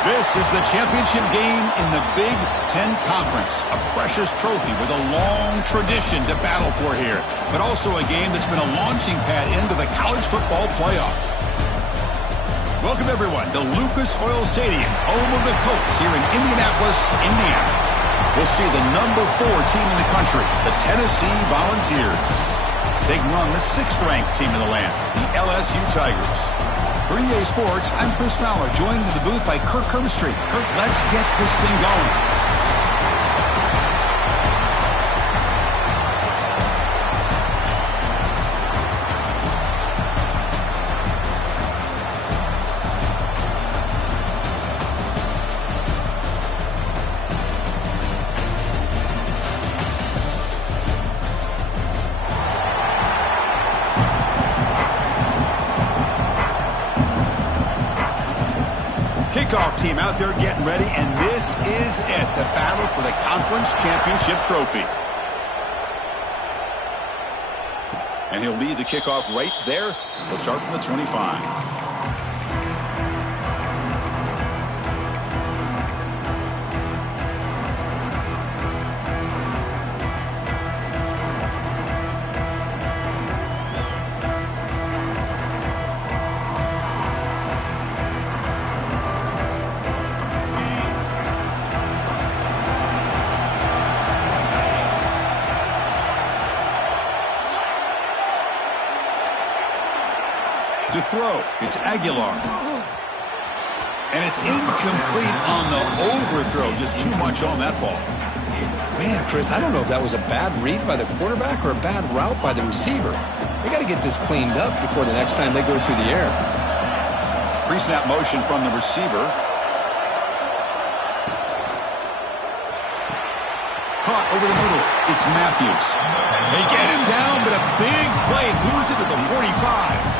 This is the championship game in the Big 10 Conference. A precious trophy with a long tradition to battle for here, but also a game that's been a launching pad into the college football playoff. Welcome, everyone, to Lucas Oil Stadium, home of the Colts here in Indianapolis, Indiana. We'll see the number 4 team in the country, the Tennessee Volunteers, taking on the 6th-ranked team in the land, the LSU Tigers. For EA Sports, I'm Chris Fowler, joined in the booth by Kirk Herbstreit. Kirk, let's get this thing going. Kickoff team out there getting ready, and this is it, the battle for the conference championship trophy. And he'll lead the kickoff right there. He'll start from the 25. To throw, it's Aguilar. And it's incomplete on the overthrow. Just too much on that ball. Man, Chris, I don't know if that was a bad read by the quarterback or a bad route by the receiver. They got to get this cleaned up before the next time they go through the air. Pre-snap motion from the receiver. Caught over the middle. It's Matthews. They get him down, but a big play moves it to the 45.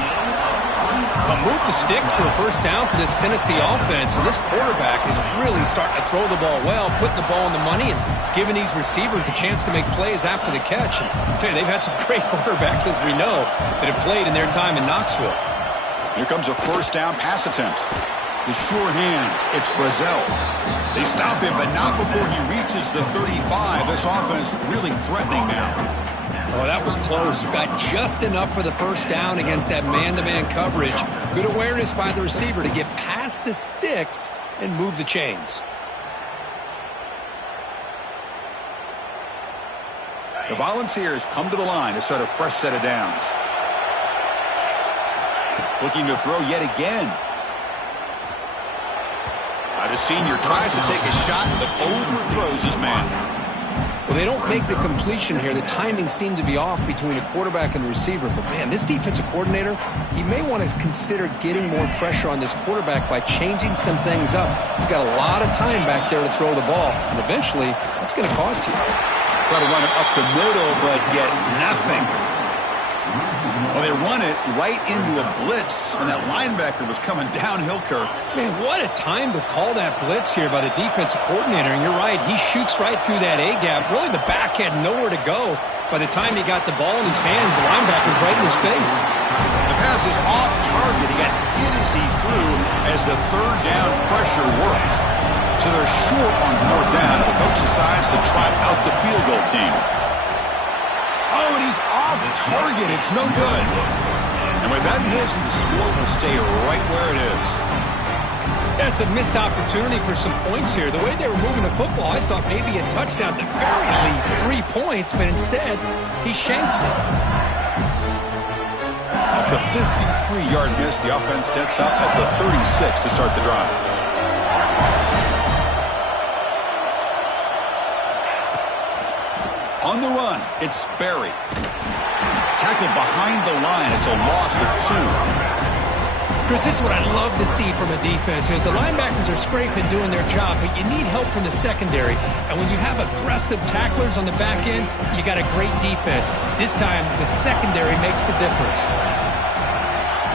Move the sticks for a first down for this Tennessee offense, and this quarterback is really starting to throw the ball well, putting the ball in the money, and giving these receivers a chance to make plays after the catch. And I tell you, they've had some great quarterbacks, as we know, that have played in their time in Knoxville. Here comes a first down pass attempt. The sure hands, it's Brazil. They stop him, but not before he reaches the 35. This offense really threatening now. Oh, that was close. Got just enough for the first down against that man-to-man coverage. Good awareness by the receiver to get past the sticks and move the chains. The Volunteers come to the line to start a fresh set of downs. Looking to throw yet again. The senior tries to take a shot, but overthrows his man. Well, they don't make the completion here. The timing seemed to be off between a quarterback and the receiver. But, man, this defensive coordinator, he may want to consider getting more pressure on this quarterback by changing some things up. He's got a lot of time back there to throw the ball, and eventually that's going to cost you. Try to run it up the middle, but get nothing. Well, they run it right into a blitz, and that linebacker was coming downhill, Kirk. Man, what a time to call that blitz here by the defensive coordinator. And you're right, he shoots right through that A-gap. Really, the back had nowhere to go. By the time he got the ball in his hands, the linebacker's right in his face. The pass is off target. He got hit as he threw as the third down pressure worked. So they're short on fourth down, and the coach decides to trot out the field goal team. Oh, and he's off target. It's no good. And with that miss, the score will stay right where it is. That's a missed opportunity for some points here. The way they were moving the football, I thought maybe a touchdown, at the very least 3 points, but instead, he shanks it. Off the 53-yard miss, the offense sets up at the 36 to start the drive. On the run, it's Berry. Tackled behind the line. It's a loss of 2. Chris, this is what I love to see from a defense. As the linebackers are scraping, doing their job, but you need help from the secondary. And when you have aggressive tacklers on the back end, you got a great defense. This time, the secondary makes the difference.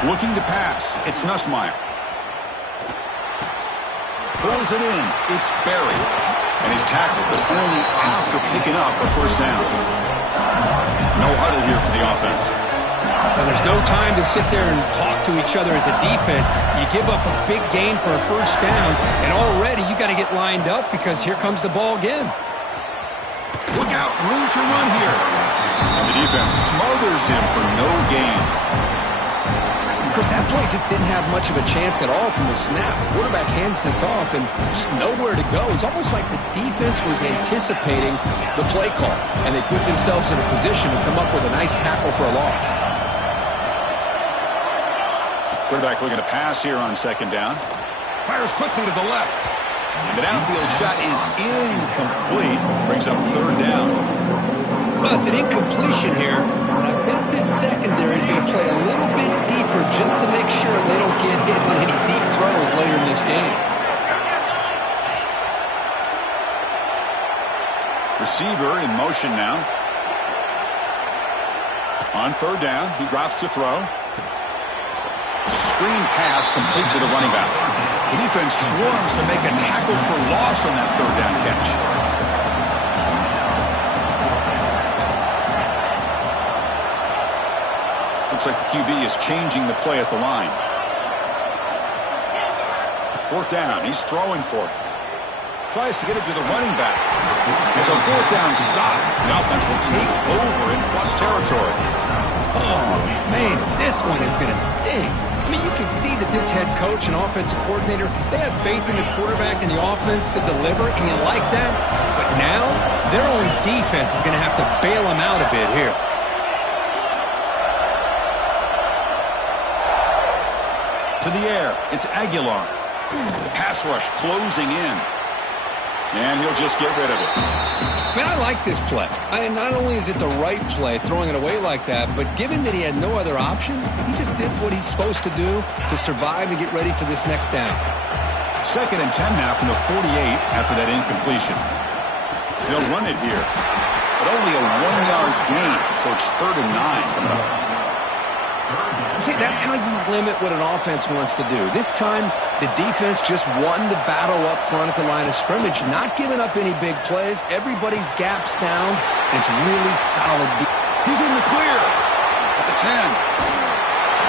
Looking to pass, it's Nussmeier. Pulls it in, it's Berry. And he's tackled, but only after picking up a first down. No huddle here for the offense. Now, there's no time to sit there and talk to each other as a defense. You give up a big gain for a first down, and already you got to get lined up because here comes the ball again. Look out, room to run here. And the defense smothers him for no gain. Chris, that play just didn't have much of a chance at all from the snap. The quarterback hands this off and just nowhere to go. It's almost like the defense was anticipating the play call, and they put themselves in a position to come up with a nice tackle for a loss. Quarterback looking to pass here on second down. Fires quickly to the left. The downfield shot is incomplete. Brings up third down. Well, it's an incompletion here, but I bet this secondary is going to play a little bit deeper just to make sure they don't get hit on any deep throws later in this game. Receiver in motion now. On third down, he drops to throw. It's a screen pass complete to the running back. The defense swarms to make a tackle for loss on that third down catch. Looks like the QB is changing the play at the line. Fourth down, he's throwing for it. Tries to get it to the running back. It's a fourth down stop. The offense will take over in plus territory. Oh, man, this one is going to sting. I mean, you can see that this head coach and offensive coordinator, they have faith in the quarterback and the offense to deliver, and you like that. But now, their own defense is going to have to bail them out a bit here. To the air, it's Aguilar. The pass rush closing in. And he'll just get rid of it. Man, I like this play. Not only is it the right play, throwing it away like that, but given that he had no other option, he just did what he's supposed to do to survive and get ready for this next down. Second and 10 now from the 48 after that incompletion. They'll run it here, but only a 1-yard gain, so it's 3rd and 9 coming up. See, that's how you limit what an offense wants to do. This time, the defense just won the battle up front at the line of scrimmage, not giving up any big plays. Everybody's gap sound. It's really solid. He's in the clear at the 10.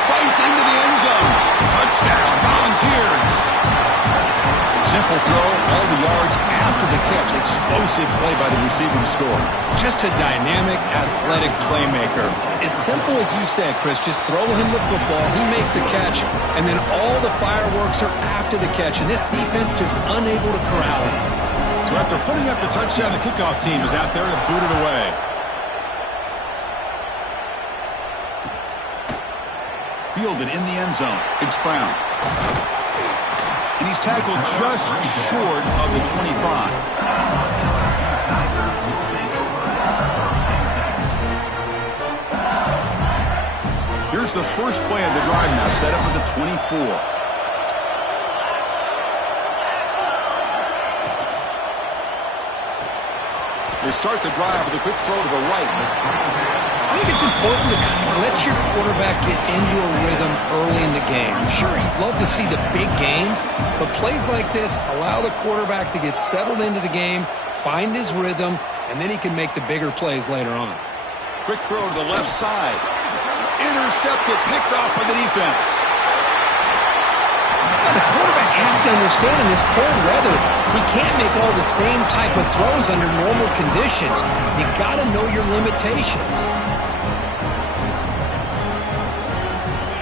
Fights into the end zone. Touchdown, Volunteers. Simple throw, all the yards after the catch. Explosive play by the receiver to score. Just a dynamic, athletic playmaker. As simple as you said, Chris, just throw him the football, he makes a catch, and then all the fireworks are after the catch, and this defense just unable to corral him. So after putting up the touchdown, the kickoff team is out there to boot it away. Fielded in the end zone. It's Brown. And he's tackled just short of the 25. Here's the first play of the drive now, set up at the 24. They start the drive with a quick throw to the right. I think it's important to kind of let your quarterback get into a rhythm early in the game. Sure, you'd love to see the big gains, but plays like this allow the quarterback to get settled into the game, find his rhythm, and then he can make the bigger plays later on. Quick throw to the left side. Intercepted, picked off by the defense. Well, the quarterback has to understand in this cold weather, he can't make all the same type of throws under normal conditions. You got to know your limitations.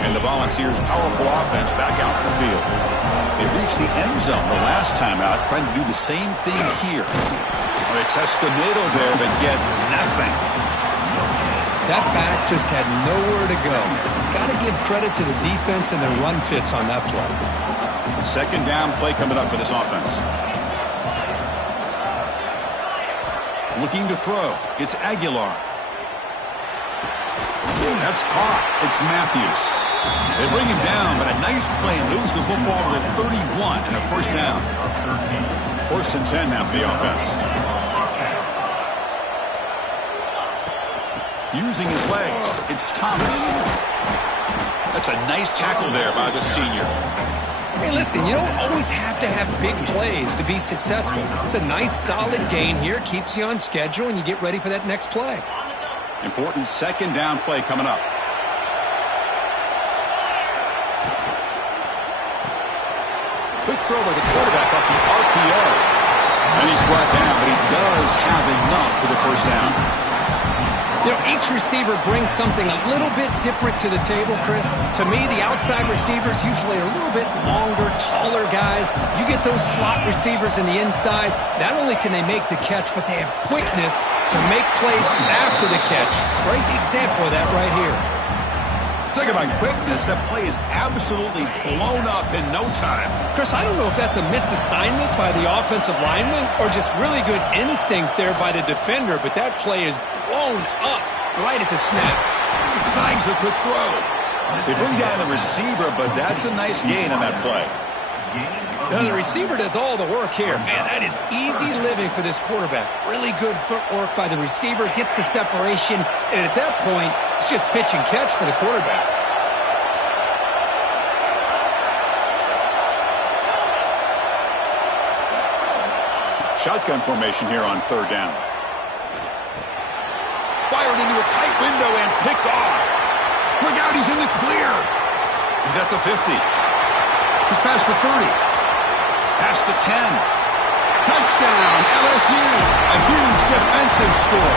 And the Volunteers' powerful offense back out in the field. They reached the end zone the last time out, trying to do the same thing here. They test the middle there, but get nothing. That back just had nowhere to go. Got to give credit to the defense and their run fits on that play. Second down play coming up for this offense. Looking to throw. It's Aguilar. That's caught. It's Matthews. They bring him down, but a nice play and moves the football to the 31 and a first down. 1st and 10 now for the offense. Using his legs, it's Thomas. That's a nice tackle there by the senior. Hey, listen, you don't always have to have big plays to be successful. It's a nice, solid gain here. Keeps you on schedule, and you get ready for that next play. Important second down play coming up. quick throw by the quarterback off the RPO. And he's brought down, but he does have enough for the first down. You know, each receiver brings something a little bit different to the table, Chris. To me, the outside receivers usually are a little bit longer, taller guys. You get those slot receivers in the inside, not only can they make the catch, but they have quickness to make plays after the catch. Great example of that right here. Talk about quickness. That play is absolutely blown up in no time. Chris, I don't know if that's a misassignment by the offensive lineman or just really good instincts there by the defender, but that play is blown up right at the snap. Snags the quick throw. They bring down the receiver, but that's a nice gain on that play. Now, the receiver does all the work here. Man, that is easy living for this quarterback. Really good footwork by the receiver, gets the separation, and at that point, it's just pitch and catch for the quarterback. Shotgun formation here on third down. Fired into a tight window and picked off. Look out, he's in the clear. He's at the 50. He's past the 30. Past the 10. Touchdown, LSU. A huge defensive score.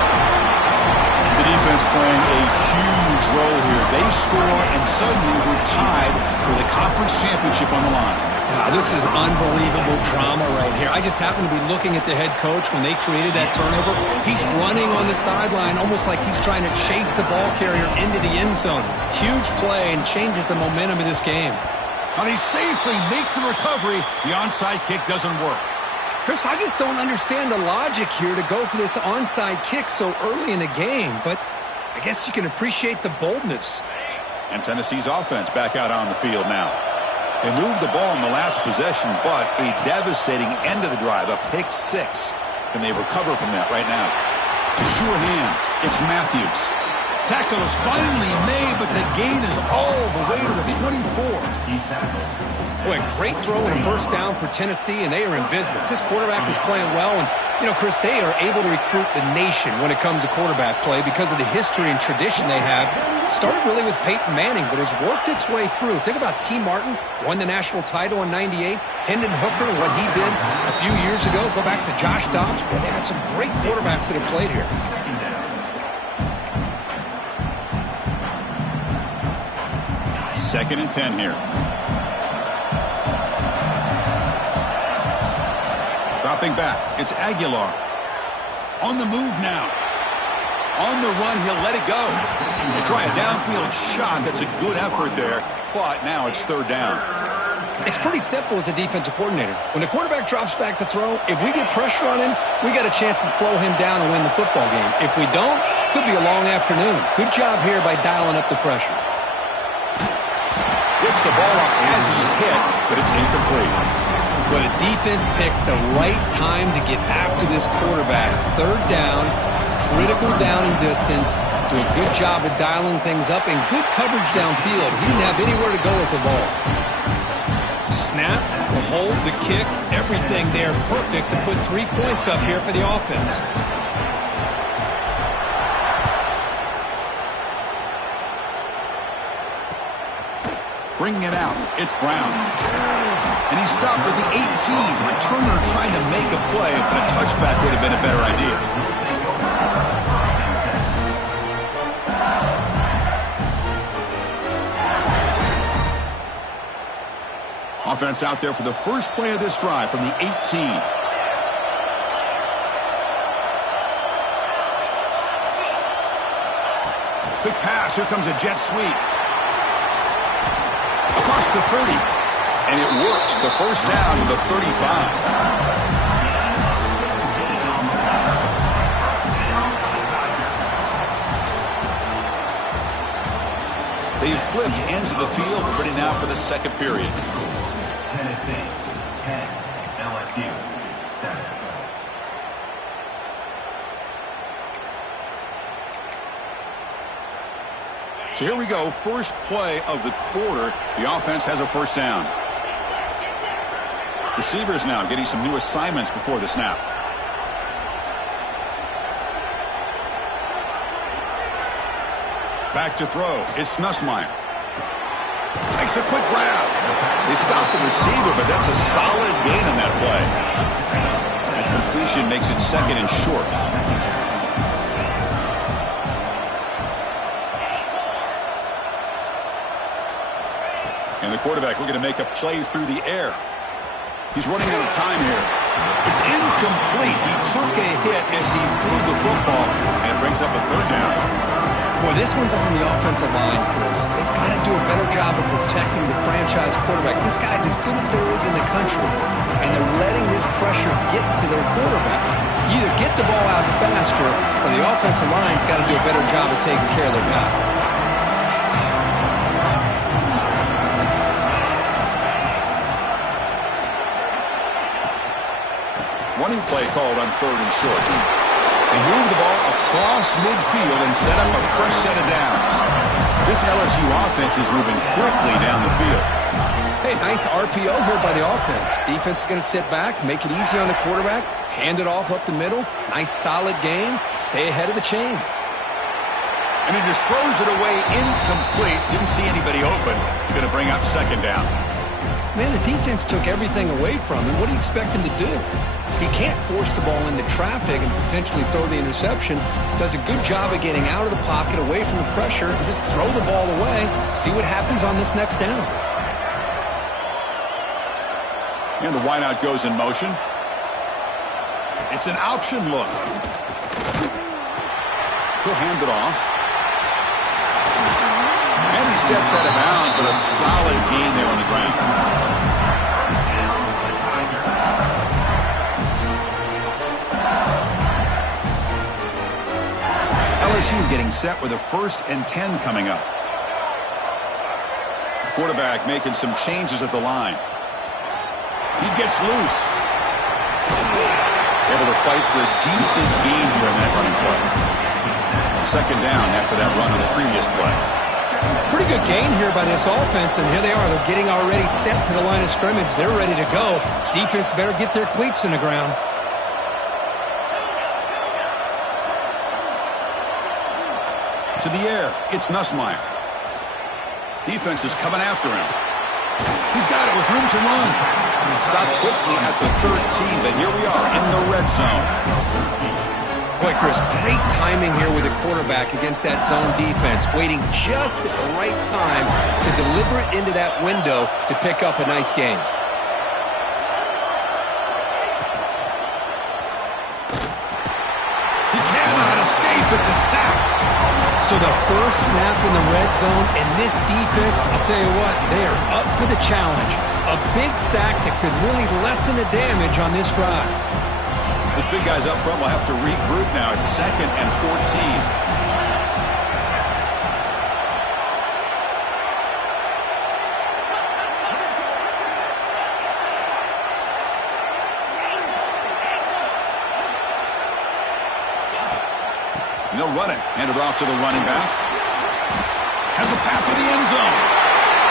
The defense playing a huge role here. They score, and suddenly we're tied with a conference championship on the line. Wow, this is unbelievable drama right here. I just happen to be looking at the head coach when they created that turnover. He's running on the sideline almost like he's trying to chase the ball carrier into the end zone. Huge play and changes the momentum of this game. And he safely makes the recovery. The onside kick doesn't work. Chris, I just don't understand the logic here to go for this onside kick so early in the game, but I guess you can appreciate the boldness. And Tennessee's offense back out on the field now. They moved the ball in the last possession, but a devastating end of the drive, a pick six. Can they recover from that right now? Sure hands. It's Matthews. Tackle is finally made, but the gain is all the way to the 24. Boy, great throw and a first down for Tennessee, and they are in business. This quarterback is playing well, and, you know, Chris, they are able to recruit the nation when it comes to quarterback play because of the history and tradition they have. Started really with Peyton Manning, but has worked its way through. Think about T. Martin, won the national title in '98. Hendon Hooker, what he did a few years ago. Go back to Josh Dobbs. Boy, they had some great quarterbacks that have played here. Second and 10 here. Dropping back, it's Aguilar. On the move now. On the run, he'll let it go. They try a downfield shot. That's a good effort there, but now it's third down. It's pretty simple as a defensive coordinator. When the quarterback drops back to throw, if we get pressure on him, we got a chance to slow him down and win the football game. If we don't, could be a long afternoon. Good job here by dialing up the pressure. Gets the ball up as he's hit, but it's incomplete. But the defense picks the right time to get after this quarterback. Third down, critical down and distance. Do a good job of dialing things up and good coverage downfield. He didn't have anywhere to go with the ball. Snap, the hold, the kick, everything there perfect to put 3 points up here for the offense. Bringing it out, it's Brown. And he stopped with the 18. Returner trying to make a play, but a touchback would have been a better idea. Offense out there for the first play of this drive from the 18. Quick pass, here comes a jet sweep. Across the 30, and it works. The first down to the 35. They've flipped ends of the field, ready now for the second period. Tennessee 10, LSU 7. So here we go, first play of the quarter. The offense has a first down. Receivers now getting some new assignments before the snap. Back to throw. It's Nussmeier. Makes a quick grab. They stopped the receiver, but that's a solid gain on that play. That completion makes it second and short. And the quarterback looking to make a play through the air. He's running out of time here. It's incomplete. He took a hit as he threw the football, and it brings up a third down. Boy, this one's on the offensive line, Chris. They've got to do a better job of protecting the franchise quarterback. This guy's as good as there is in the country, and they're letting this pressure get to their quarterback. You either get the ball out faster, or the offensive line's got to do a better job of taking care of their guy. Running play called on third and short. They move the ball across midfield and set up a fresh set of downs. This LSU offense is moving quickly down the field. Hey, nice RPO here by the offense. Defense is going to sit back, make it easy on the quarterback, hand it off up the middle. Nice solid game. Stay ahead of the chains. And he just throws it away incomplete. Didn't see anybody open. Going to bring up second down. Man, the defense took everything away from him. What do you expect him to do? He can't force the ball into traffic and potentially throw the interception. Does a good job of getting out of the pocket, away from the pressure, and just throw the ball away. See what happens on this next down. And the wideout goes in motion. It's an option look. He'll hand it off. And he steps out of bounds, but a solid gain there on the ground. LSU getting set with a 1st and 10 coming up. Quarterback making some changes at the line. He gets loose. Able to fight for a decent gain here in that running play. Second down after that run on the previous play. Pretty good gain here by this offense, and here they are. They're getting already set to the line of scrimmage. They're ready to go. Defense better get their cleats in the ground. To the air, it's Nussmeier. Defense is coming after him. He's got it with room to run. Stopped quickly at the 13, but here we are in the red zone. Boy, Chris, great timing here with the quarterback against that zone defense, waiting just at the right time to deliver it into that window to pick up a nice game. He cannot escape. It's a sack. So the first snap in the red zone, and this defense, I'll tell you what, they are up for the challenge. A big sack that could really lessen the damage on this drive. This big guy's up front will have to regroup now. It's 2nd and 14. And they'll run it. Hand it off to the running back. Has a path to the end zone.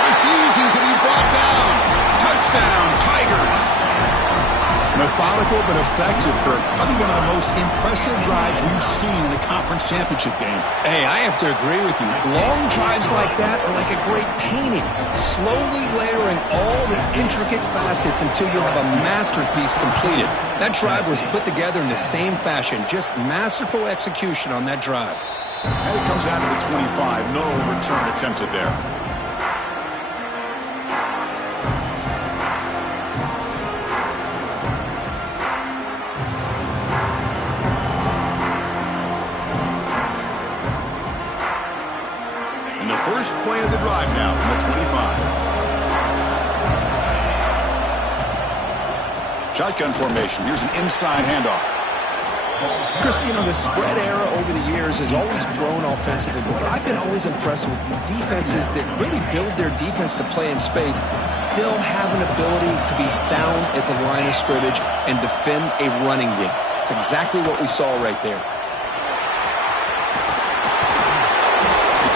Refusing to be brought down. Touchdown, Tigers. Methodical but effective, Kirk. Probably one of the most impressive drives we've seen in the conference championship game. Hey, I have to agree with you. Long drives like that are like a great painting. Slowly layering all the intricate facets until you have a masterpiece completed. That drive was put together in the same fashion. Just masterful execution on that drive. And it comes out of the 25. No return attempted there. First play of the drive now from the 25. Shotgun formation. Here's an inside handoff. Chris, you know, the spread era over the years has always grown offensively, but I've been always impressed with defenses that really build their defense to play in space, still have an ability to be sound at the line of scrimmage and defend a running game. It's exactly what we saw right there.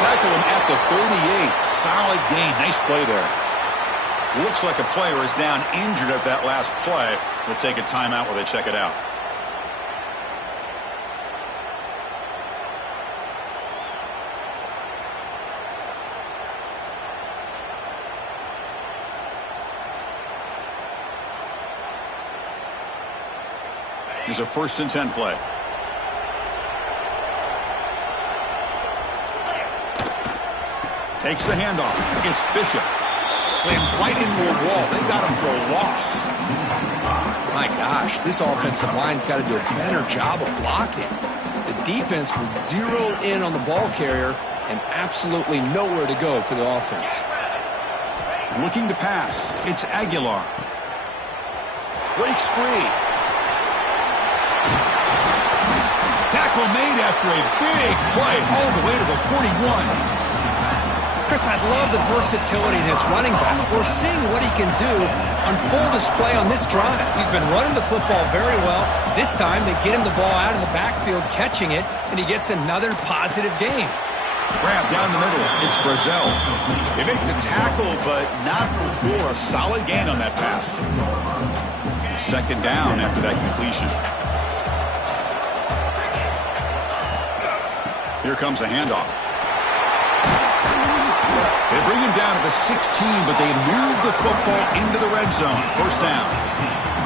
Tackle him at the 38. Solid gain. Nice play there. Looks like a player is down injured at that last play. We'll take a timeout while they check it out. Here's a 1st and 10 play. Takes the handoff. It's Bishop. Slams right into a wall. They got him for a loss. My gosh, this offensive line's got to do a better job of blocking. The defense was zeroed in on the ball carrier and absolutely nowhere to go for the offense. Looking to pass. It's Aguilar. Breaks free. Tackle made after a big play all the way to the 41. Chris, I love the versatility of this running back. We're seeing what he can do on full display on this drive. He's been running the football very well. This time they get him the ball out of the backfield, catching it, and he gets another positive gain. Grab down the middle. It's Brazil. They make the tackle, but not before a solid gain on that pass. 2nd down after that completion. Here comes a handoff. They bring him down to the 16, but they move the football into the red zone. 1st down.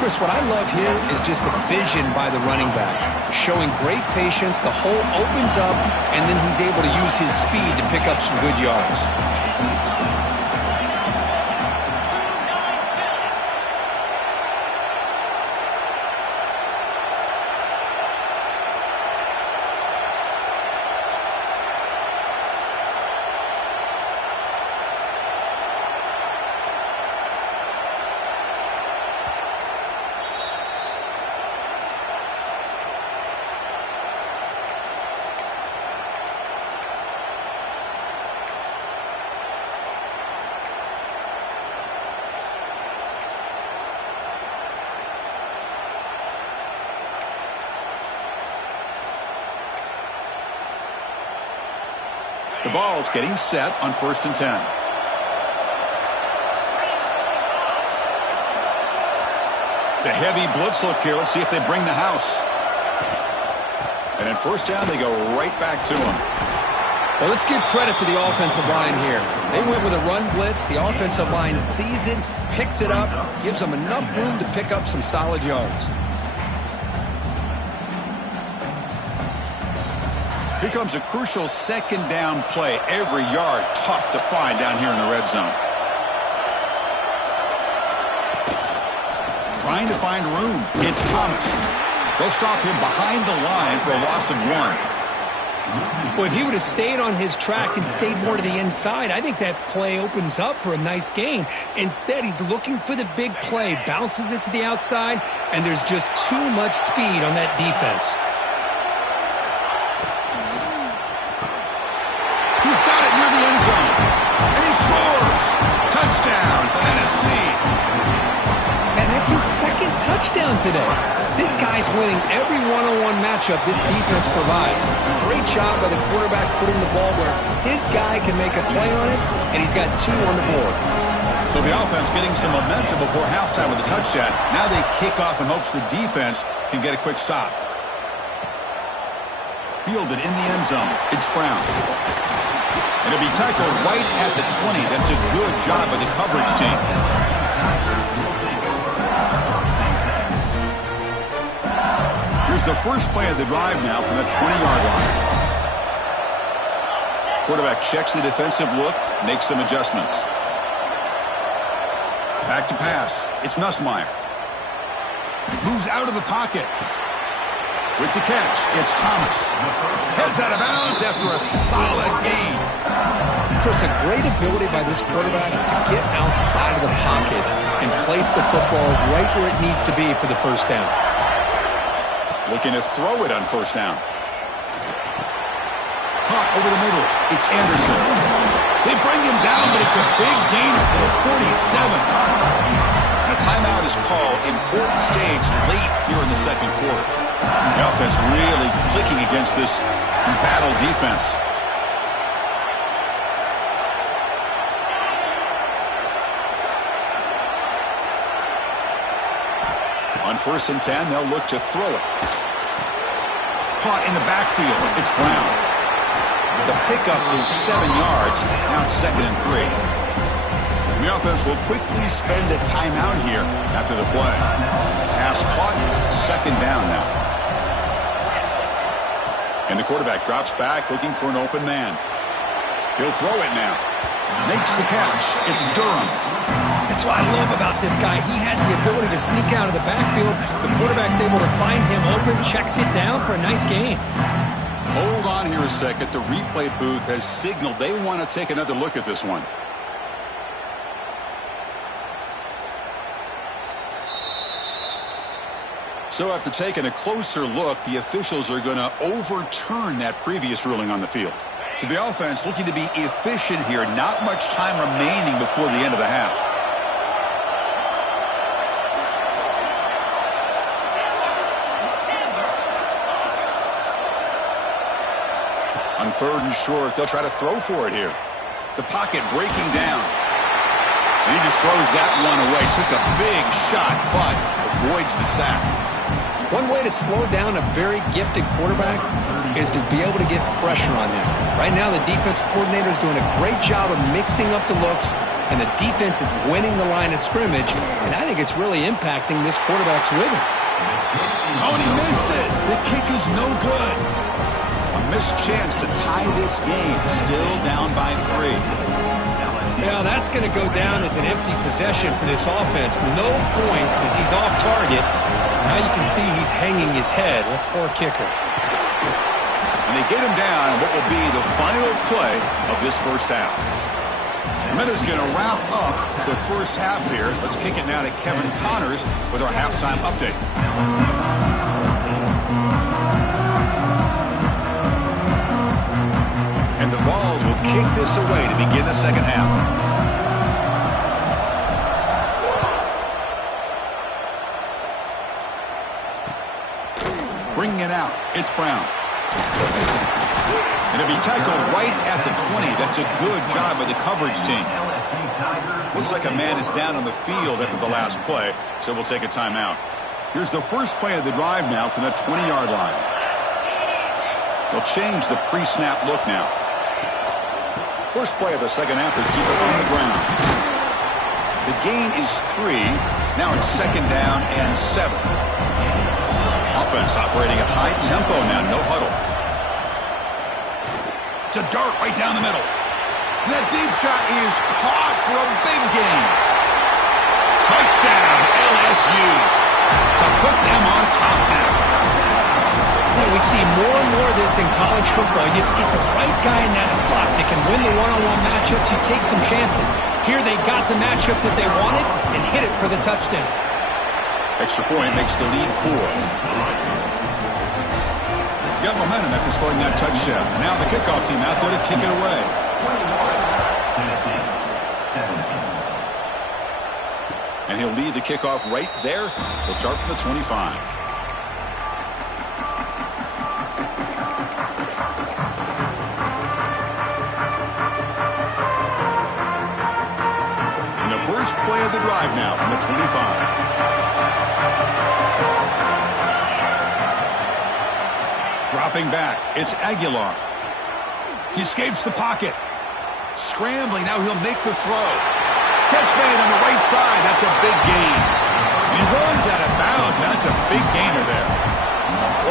Chris, what I love here is just the vision by the running back. Showing great patience, the hole opens up, and then he's able to use his speed to pick up some good yards. The ball's getting set on 1st and 10. It's a heavy blitz look here. Let's see if they bring the house. And in 1st down, they go right back to him. Well, let's give credit to the offensive line here. They went with a run blitz. The offensive line sees it, picks it up, gives them enough room to pick up some solid yards. Here comes a crucial 2nd down play. Every yard tough to find down here in the red zone. Trying to find room. It's Thomas. They'll stop him behind the line for a loss of 1. Well, if he would have stayed on his track and stayed more to the inside, I think that play opens up for a nice gain. Instead, he's looking for the big play, bounces it to the outside, and there's just too much speed on that defense. He's got it near the end zone. And he scores. Touchdown, Tennessee. And that's his 2nd touchdown today. This guy's winning every one-on-one matchup this defense provides. Great job by the quarterback putting the ball where his guy can make a play on it, and he's got 2 on the board. So the offense getting some momentum before halftime with a touchdown. Now they kick off in hopes the defense can get a quick stop. Fielded in the end zone. It's Brown. And it'll be tackled right at the 20. That's a good job by the coverage team. Here's the first play of the drive now from the 20-yard line. Quarterback checks the defensive look, makes some adjustments. Back to pass. It's Nussmeier. Moves out of the pocket. With the catch, it's Thomas. Heads out of bounds after a solid gain. Chris, a great ability by this quarterback to get outside of the pocket and place the football right where it needs to be for the 1st down. Looking to throw it on 1st down. Caught over the middle. It's Anderson. They bring him down, but it's a big gain for the 47. And a timeout is called. Important stage late here in the 2nd quarter. The offense really clicking against this battle defense. On 1st and 10, they'll look to throw it. Caught in the backfield. It's Brown. The pickup is 7 yards. Now it's 2nd and 3. The offense will quickly spend a timeout here after the play. Pass caught, second down now. And the quarterback drops back looking for an open man. He'll throw it now. Makes the catch. It's Durham. That's what I love about this guy. He has the ability to sneak out of the backfield. The quarterback's able to find him open, checks it down for a nice gain. Hold on here a second. The replay booth has signaled they want to take another look at this one. So after taking a closer look, the officials are going to overturn that previous ruling on the field. So the offense looking to be efficient here. Not much time remaining before the end of the half. On 3rd and short, they'll try to throw for it here. The pocket breaking down. And he just throws that one away. Took a big shot, but avoids the sack. One way to slow down a very gifted quarterback is to be able to get pressure on him. Right now, the defense coordinator is doing a great job of mixing up the looks, and the defense is winning the line of scrimmage, and I think it's really impacting this quarterback's rhythm. Oh, and he missed it. The kick is no good. A missed chance to tie this game. Still down by 3. Now that's going to go down as an empty possession for this offense. No points as he's off target. Now you can see he's hanging his head. A poor kicker. And they get him down on what will be the final play of this first half. And that is going to wrap up the first half here. Let's kick it now to Kevin Connors with our halftime update. And the Vols will kick this away to begin the second half. Bringing it out, it's Brown. And it'll be tackled right at the 20. That's a good job by the coverage team. Looks like a man is down on the field after the last play, so we'll take a timeout. Here's the first play of the drive now from the 20-yard line. They'll change the pre-snap look now. First play of the second half, they keep it on the ground. The gain is 3. Now it's second down and 7. Offense operating at high tempo now, no huddle. To dart right down the middle. And that deep shot is caught for a big gain. Touchdown, LSU. To put them on top now. Boy, we see more and more of this in college football. You get the right guy in that slot that can win the one-on-one matchups. You take some chances. Here they got the matchup that they wanted and hit it for the touchdown. Extra point makes the lead 4. Got momentum after scoring that touchdown. And now the kickoff team out there to kick it away. And he'll lead the kickoff right there. He'll start from the 25. And the first play of the drive now from the 25. Dropping back, it's Aguilar. He escapes the pocket. Scrambling, now he'll make the throw. Catch made on the right side, that's a big gain. He runs out of bounds, that's a big gainer there.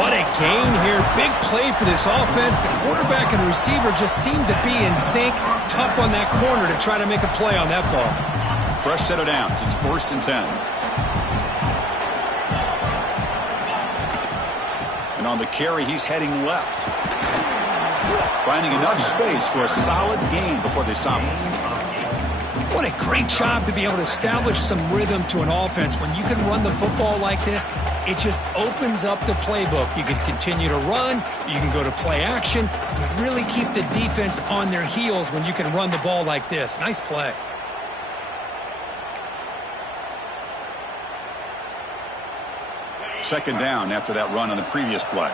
What a gain here. Big play for this offense. The quarterback and receiver just seem to be in sync. Tough on that corner to try to make a play on that ball. Fresh set of downs, it's 1st and 10. And on the carry, he's heading left. Finding enough space for a solid gain before they stop him. What a great job to be able to establish some rhythm to an offense. When you can run the football like this, it just opens up the playbook. You can continue to run. You can go to play action. You really keep the defense on their heels when you can run the ball like this. Nice play. Second down after that run on the previous play.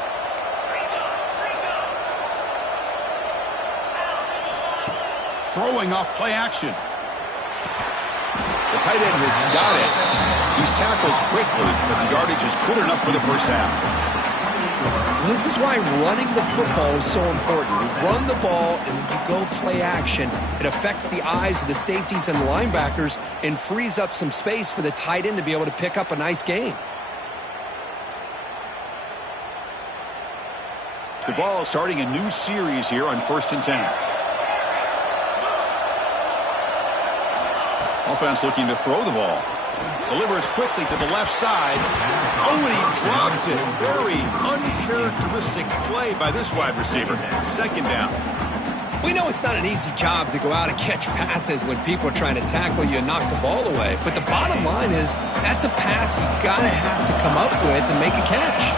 Throwing off play action. The tight end has got it. He's tackled quickly, but the yardage is good enough for the first down. This is why running the football is so important. You run the ball and then you go play action. It affects the eyes of the safeties and the linebackers and frees up some space for the tight end to be able to pick up a nice gain. The ball is starting a new series here on 1st and 10. Offense looking to throw the ball. Delivers quickly to the left side. Oh, and he dropped it. Very uncharacteristic play by this wide receiver. 2nd down. We know it's not an easy job to go out and catch passes when people are trying to tackle you and knock the ball away. But the bottom line is that's a pass you gotta have to come up with and make a catch.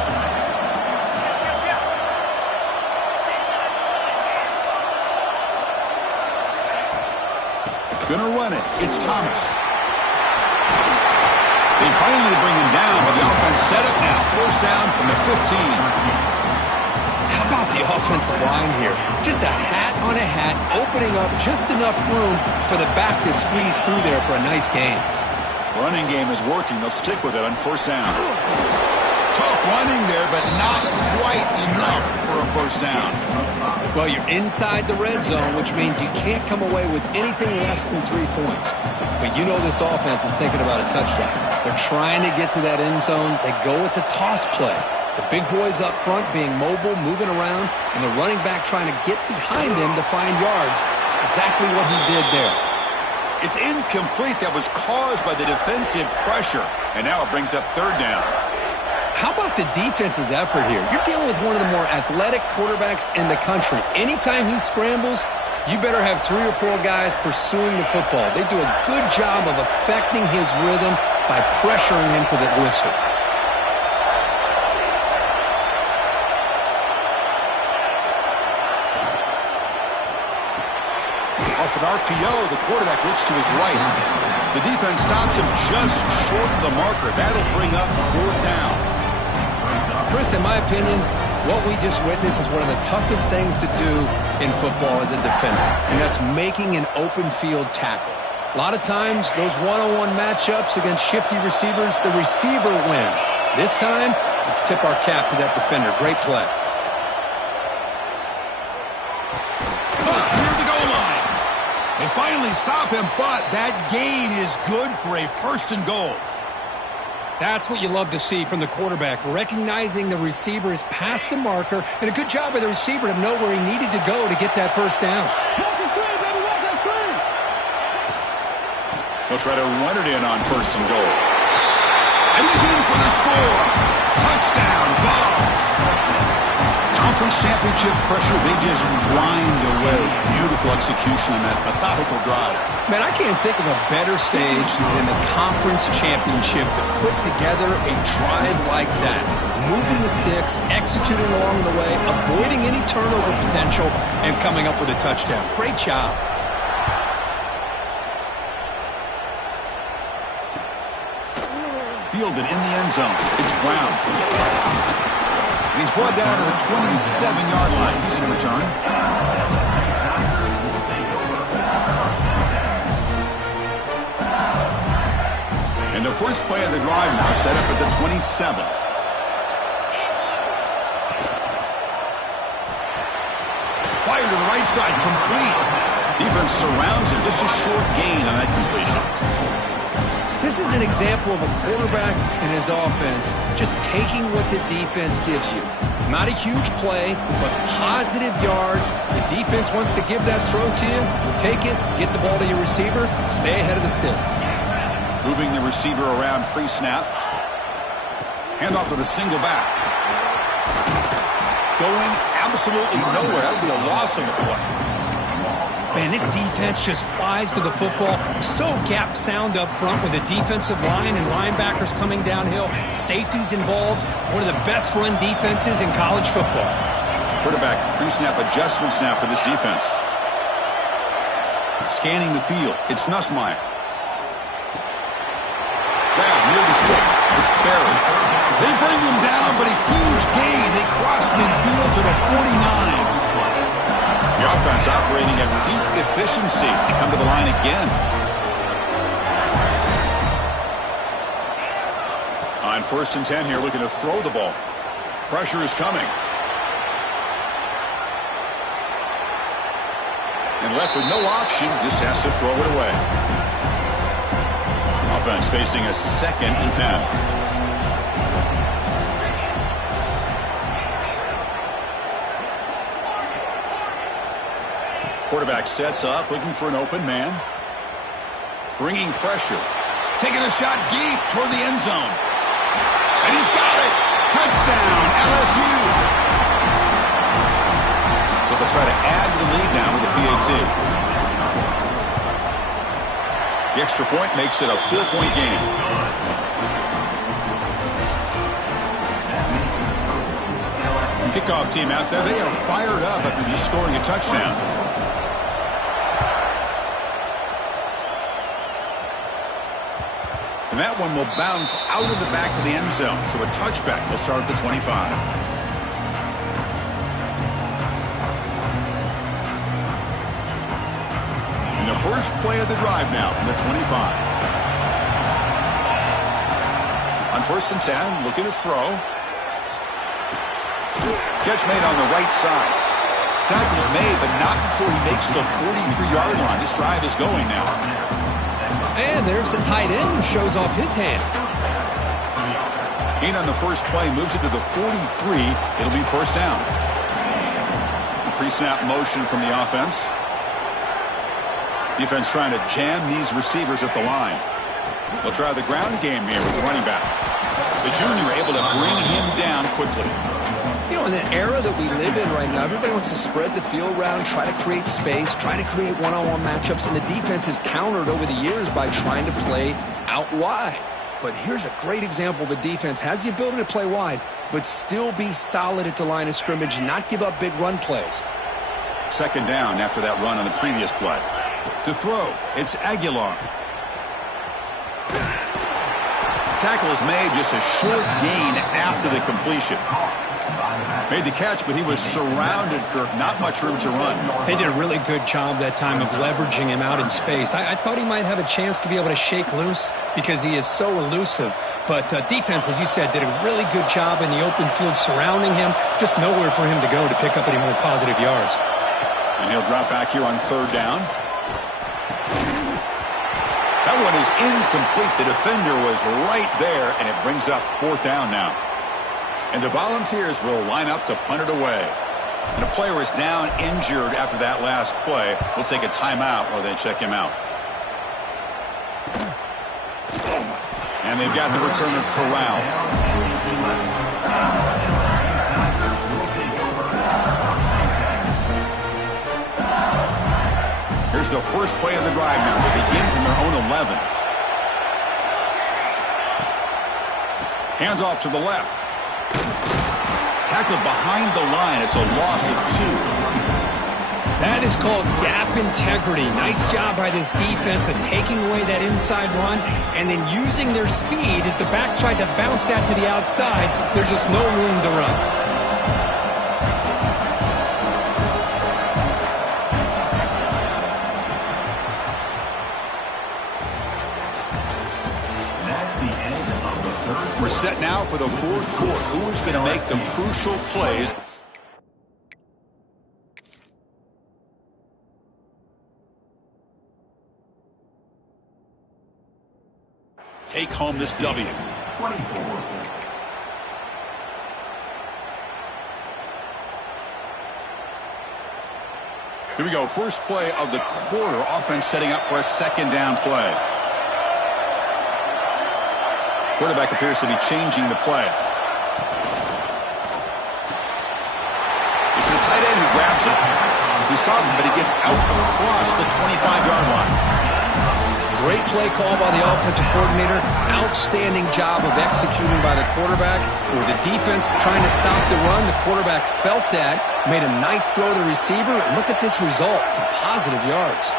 Gonna run it. It's Thomas. They finally bring him down, but the offense set up now. 1st down from the 15. How about the offensive line here? Just a hat on a hat, opening up just enough room for the back to squeeze through there for a nice gain. Running game is working. They'll stick with it on 1st down. Tough running there, but not quite enough for a 1st down. Well, you're inside the red zone, which means you can't come away with anything less than 3 points. But you know this offense is thinking about a touchdown. They're trying to get to that end zone. They go with the toss play. The big boys up front being mobile, moving around, and the running back trying to get behind them to find yards. It's exactly what he did there. It's incomplete. That was caused by the defensive pressure. And now it brings up 3rd down. How about the defense's effort here? You're dealing with one of the more athletic quarterbacks in the country. Anytime he scrambles, you better have 3 or 4 guys pursuing the football. They do a good job of affecting his rhythm by pressuring him to the whistle. Off an RPO, the quarterback looks to his right. The defense stops him just short of the marker. That'll bring up 4th down. Chris, in my opinion, what we just witnessed is one of the toughest things to do in football as a defender, and that's making an open field tackle. A lot of times, those one-on-one matchups against shifty receivers, the receiver wins. This time, let's tip our cap to that defender. Great play. Near the goal line. They finally stop him, but that gain is good for a 1st and goal. That's what you love to see from the quarterback, recognizing the receiver is past the marker, and a good job by the receiver to know where he needed to go to get that 1st down. They'll try to run it in on 1st and goal. And he's in for the score. Touchdown, Vols. Conference championship pressure, they just grind away. Beautiful execution on that methodical drive. Man, I can't think of a better stage than the conference championship to put together a drive like that. Moving the sticks, executing along the way, avoiding any turnover potential, and coming up with a touchdown. Great job. Fielded in the end zone. It's Brown. And he's brought down to the 27-yard line. Decent return. And the first play of the drive now set up at the 27. Fired to the right side, complete. Defense surrounds him. Just a short gain on that completion. This is an example of a quarterback and his offense just taking what the defense gives you. Not a huge play, but positive yards. The defense wants to give that throw to you. Take it, get the ball to your receiver, stay ahead of the sticks. Moving the receiver around pre-snap. Handoff to the single back. Going absolutely nowhere. That would be a loss on the play. Man, this defense just flies to the football. So gap sound up front with a defensive line and linebackers coming downhill. Safeties involved. One of the best run defenses in college football. Quarterback pre-snap adjustments now for this defense. Scanning the field. It's Nussmeier. Grab near the sticks. It's Barry. They bring him down, but a huge gain. They cross midfield to the 49. The offense operating at peak efficiency. They come to the line again. On 1st and 10 here, looking to throw the ball. Pressure is coming. And left with no option, just has to throw it away. Offense facing a 2nd and 10. Quarterback sets up, looking for an open man. Bringing pressure. Taking a shot deep toward the end zone. And he's got it! Touchdown, LSU! So they'll try to add to the lead now with the PAT. The extra point makes it a 4-point game. Kickoff team out there, they are fired up after just scoring a touchdown. And that one will bounce out of the back of the end zone. So a touchback will start at the 25. And the first play of the drive now from the 25. On 1st and 10, looking to throw. Catch made on the right side. Tackle's made, but not before he makes the 43-yard line. This drive is going now. And there's the tight end who shows off his hands. Gain on the first play, moves it to the 43. It'll be 1st down. Pre-snap motion from the offense. Defense trying to jam these receivers at the line. They'll try the ground game here with the running back. The junior able to bring him down quickly. You know, in the era that we live in right now, everybody wants to spread the field around, try to create space, try to create one-on-one matchups, and the defense has countered over the years by trying to play out wide. But here's a great example. The defense has the ability to play wide, but still be solid at the line of scrimmage, not give up big run plays. 2nd down after that run on the previous play. To throw, it's Aguilar. Tackle is made, just a short gain after the completion. Made the catch, but he was surrounded for not much room to run. They did a really good job that time of leveraging him out in space. I thought he might have a chance to be able to shake loose because he is so elusive. But defense, as you said, did a really good job in the open field surrounding him. Just nowhere for him to go to pick up any more positive yards. And he'll drop back here on 3rd down. That one is incomplete. The defender was right there, and it brings up 4th down now. And the Volunteers will line up to punt it away. And a player is down injured after that last play. We'll take a timeout while they check him out. And they've got the returner corralled. Here's the first play of the drive now. They begin from their own 11. Hands off to the left. Tackled behind the line. It's a loss of 2. That is called gap integrity. Nice job by this defense of taking away that inside run and then using their speed as the back tried to bounce that to the outside. There's just no room to run. We're set now for the 4th quarter. Who is going to make the crucial plays? Take home this W. 24. Here we go. First play of the quarter. Offense setting up for a 2nd down play. Quarterback appears to be changing the play. It's the tight end who grabs it. He saw him, but he gets out across the 25-yard line. Great play call by the offensive coordinator. Outstanding job of executing by the quarterback. With the defense trying to stop the run, the quarterback felt that, made a nice throw to the receiver. Look at this result. Some positive yards.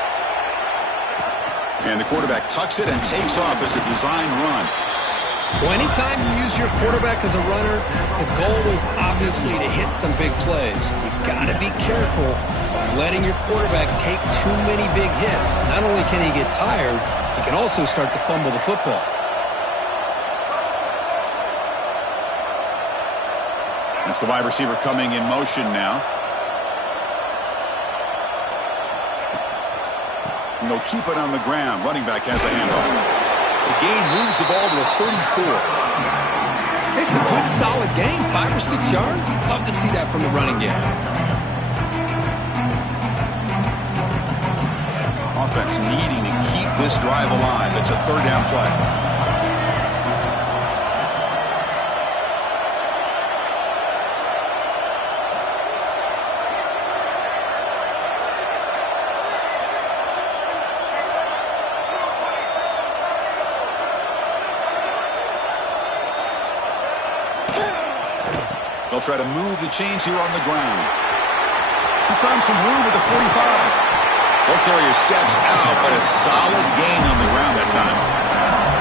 And the quarterback tucks it and takes off as a design run. Well, anytime you use your quarterback as a runner, the goal is obviously to hit some big plays. You've got to be careful of letting your quarterback take too many big hits. Not only can he get tired, he can also start to fumble the football. That's the wide receiver coming in motion now. And they'll keep it on the ground. Running back has a handoff. The gain moves the ball to the 34. It's a good, solid gain. 5 or 6 yards. Love to see that from the running game. Offense needing to keep this drive alive. It's a third down play. They'll try to move the chains here on the ground. He's found some room at the 45. Ball carrier steps out, but a solid gain on the ground that time.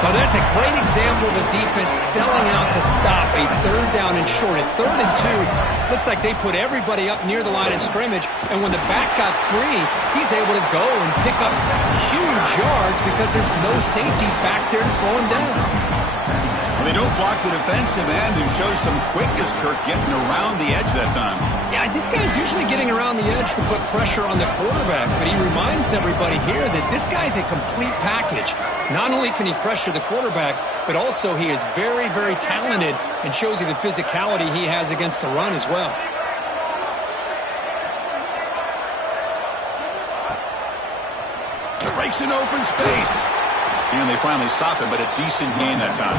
Well, that's a great example of a defense selling out to stop a third down and short. At 3rd and 2, looks like they put everybody up near the line of scrimmage, and when the back got free, he's able to go and pick up huge yards because there's no safeties back there to slow him down. They don't block the defensive end and show some quickness, Kirk, getting around the edge that time. Yeah, this guy's usually getting around the edge to put pressure on the quarterback, but he reminds everybody here that this guy's a complete package. Not only can he pressure the quarterback, but also he is very, very talented and shows you the physicality he has against the run as well. Breaks an open space. And they finally stop him, but a decent gain that time.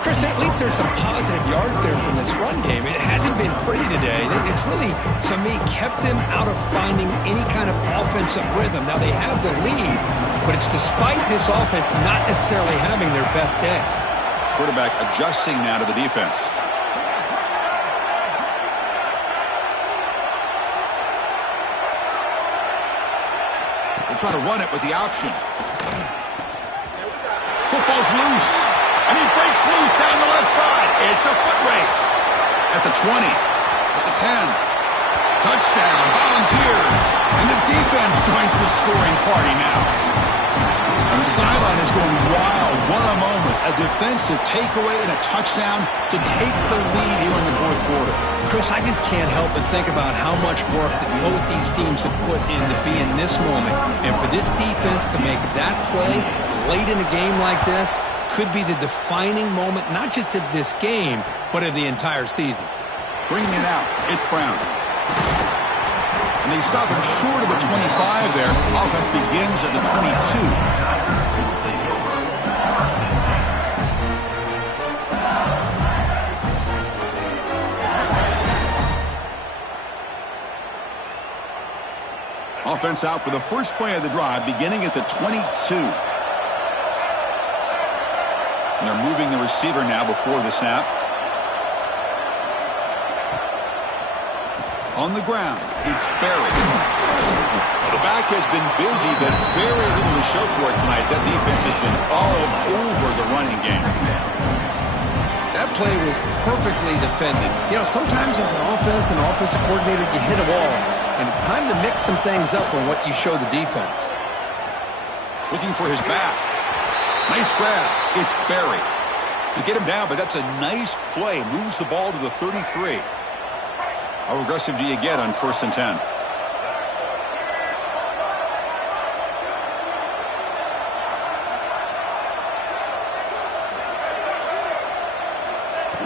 Chris, at least there's some positive yards there from this run game. It hasn't been pretty today. It's really, to me, kept them out of finding any kind of offensive rhythm. Now, they have the lead, but it's despite this offense not necessarily having their best day. Quarterback adjusting now to the defense. They'll try to run it with the option. Football's loose, and he breaks loose down the left side. It's a foot race. At the 20, at the 10. Touchdown, Volunteers. And the defense joins the scoring party now. And the sideline is going wild. What a moment. A defensive takeaway and a touchdown to take the lead here in the fourth quarter. Chris, I just can't help but think about how much work that both these teams have put in to be in this moment. And for this defense to make that play late in a game like this could be the defining moment, not just of this game, but of the entire season. Bringing it out, it's Brown. And they stop him short of the 25 there. Offense begins at the 22. Offense out for the first play of the drive, beginning at the 22. And they're moving the receiver now before the snap. On the ground, it's Barry. Well, the back has been busy, but very little to show for it tonight. That defense has been all over the running game. That play was perfectly defended. You know, sometimes as an offense and offensive coordinator, you hit a wall, and it's time to mix some things up on what you show the defense. Looking for his back. Nice grab. It's Barry. They get him down, but that's a nice play. Moves the ball to the 33. How aggressive do you get on 1st and 10?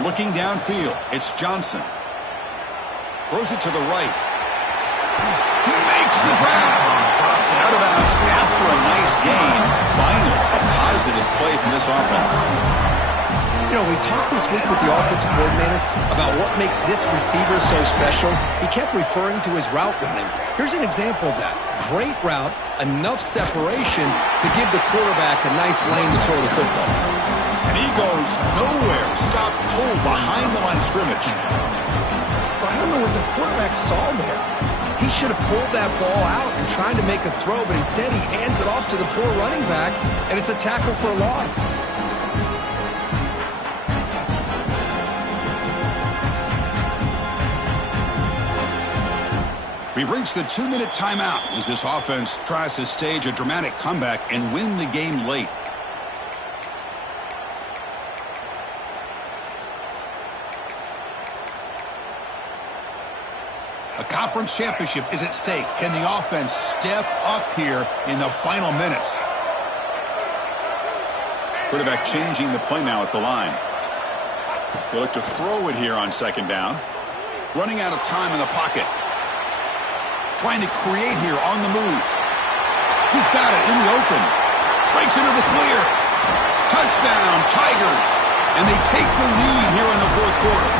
Looking downfield, it's Johnson. Throws it to the right. He makes the grab. Out of bounds after a nice gain. Finally, a positive play from this offense. You know, we talked this week with the offensive coordinator about what makes this receiver so special. He kept referring to his route running. Here's an example of that. Great route, enough separation to give the quarterback a nice lane to throw the football. And he goes nowhere. Stopped cold behind the line of scrimmage. But I don't know what the quarterback saw there. He should have pulled that ball out and tried to make a throw, but instead he hands it off to the poor running back, and it's a tackle for a loss. We've reached the 2-minute timeout as this offense tries to stage a dramatic comeback and win the game late. A conference championship is at stake. Can the offense step up here in the final minutes? Quarterback changing the play now at the line. They look to throw it here on second down. Running out of time in the pocket. Trying to create here on the move. He's got it in the open. Breaks into the clear. Touchdown, Tigers. And they take the lead here in the fourth quarter.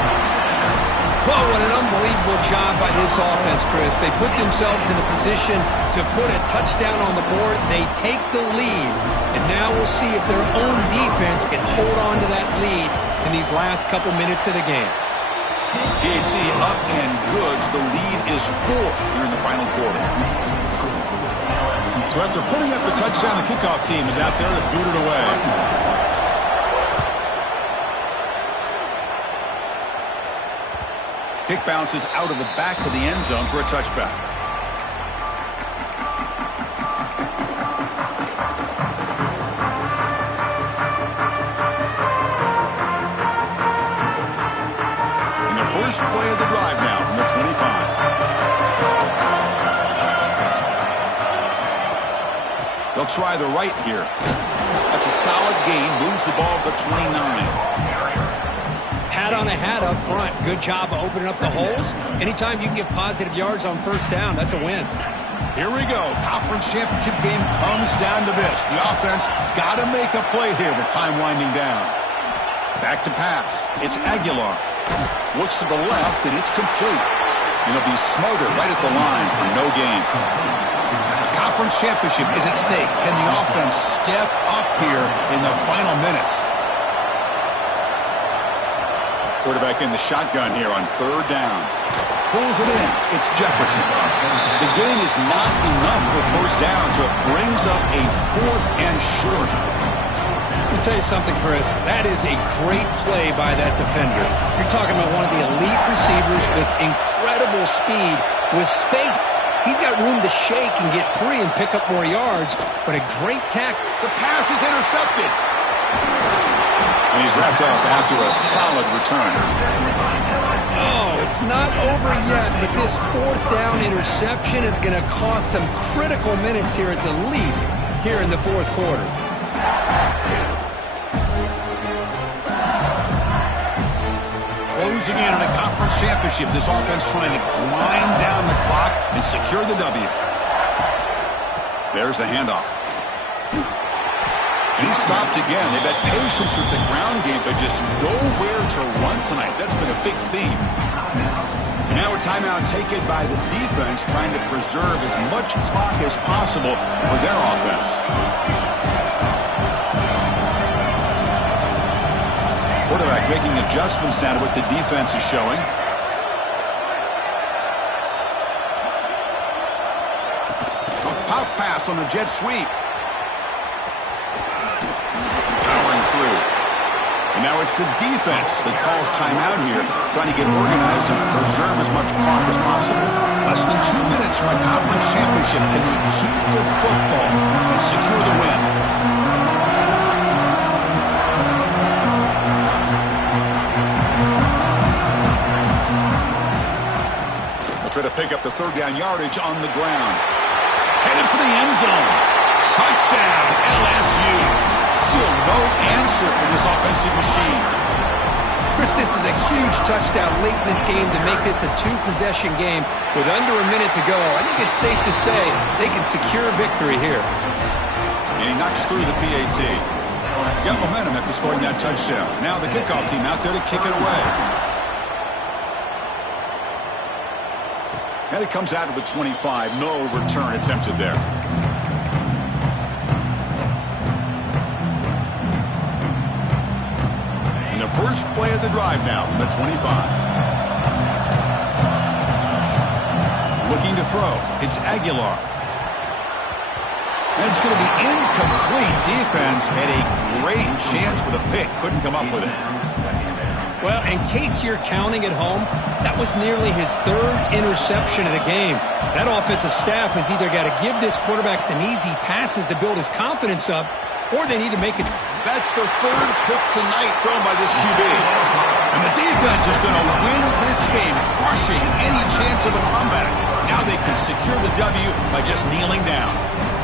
Well, what an unbelievable job by this offense, Chris. They put themselves in a position to put a touchdown on the board. They take the lead. And now we'll see if their own defense can hold on to that lead in these last couple minutes of the game. PHC up and goods. The lead is 4 here in the final quarter. So after putting up the touchdown, the kickoff team is out there to boot it away. Kick bounces out of the back of the end zone for a touchback. And the first play of the drive now from the 25. They'll try the right here. That's a solid gain. Moves the ball to the 29. Hat on a hat up front. Good job of opening up the holes. Anytime you can get positive yards on first down, that's a win. Here we go. Conference championship game comes down to this. The offense got to make a play here with time winding down. Back to pass. It's Aguilar. Looks to the left, and it's complete. And he'll be smothered right at the line for no gain. The conference championship is at stake. Can the offense step up here in the final minutes? Quarterback in the shotgun here on third down. Pulls it in. It's Jefferson. The gain is not enough for first down, so it brings up a 4th and short. Let me tell you something, Chris. That is a great play by that defender. You're talking about one of the elite receivers with incredible speed, with space. He's got room to shake and get free and pick up more yards, but a great tackle. The pass is intercepted. And he's wrapped up after a solid return. Oh, it's not over yet, but this 4th down interception is going to cost them critical minutes here at the least here in the fourth quarter. Closing in on a conference championship, this offense trying to grind down the clock and secure the W. There's the handoff. And he stopped again. They've had patience with the ground game, but just nowhere to run tonight. That's been a big theme. And now a timeout taken by the defense, trying to preserve as much clock as possible for their offense. Quarterback making adjustments down to what the defense is showing. A pop pass on the jet sweep. And now it's the defense that calls timeout here, trying to get organized and preserve as much clock as possible. Less than 2 minutes from a conference championship. Can they keep the football and secure the win? They'll try to pick up the third down yardage on the ground. Headed for the end zone. Touchdown, LSU. Still no answer for this offensive machine. Chris, this is a huge touchdown late in this game to make this a 2-possession game with under a minute to go. I think it's safe to say they can secure victory here. And he knocks through the PAT. Got momentum after scoring that touchdown. Now the kickoff team out there to kick it away. And it comes out of the 25. No return attempted there. First play of the drive now from the 25. Looking to throw. It's Aguilar. And it's going to be incomplete. Defense had a great chance for the pick. Couldn't come up with it. Well, in case you're counting at home, that was nearly his 3rd interception of the game. That offensive staff has either got to give this quarterback some easy passes to build his confidence up, or they need to make it. That's the 3rd pick tonight thrown by this QB. And the defense is going to win this game, crushing any chance chance of a comeback. Now they can secure the W by just kneeling down.